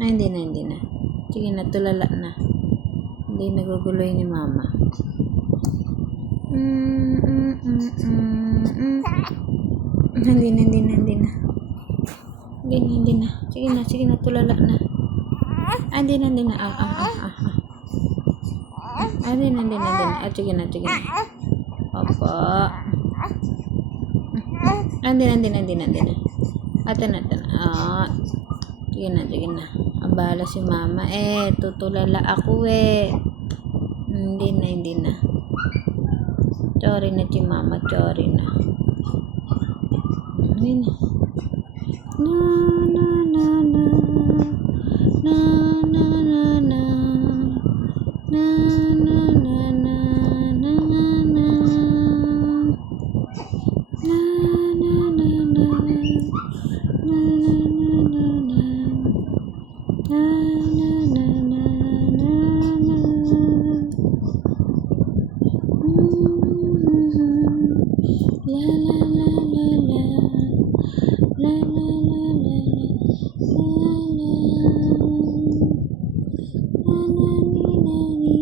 Ay, hindi na, hindi na. Sige na, tulala na. Hindi naguguloy ni mama. Hindi na, hindi na, hindi na. Hindi na, hindi na. Sige na, tulala na. Ay, hindi na, hindi na. Ay, hindi na, hindi na, hindi na. Ah, sige na, sige na. Opo. Ay, hindi na, hindi na, hindi na, hindi na. Ate na, ate na. Ah, sige na, sige na. Abala si mama. Tutulala ako Hindi na, hindi na. Sorry na si mama, sorry na. Hindi na. Na, na, na, na. Na, na, na, na. Na, na, na, na. Na, na, na. Na, na, na, na. Na, na, na, na, na. Na, na, na, na, na, na. La la la la la. La la la la la. La la. La la ni la ni.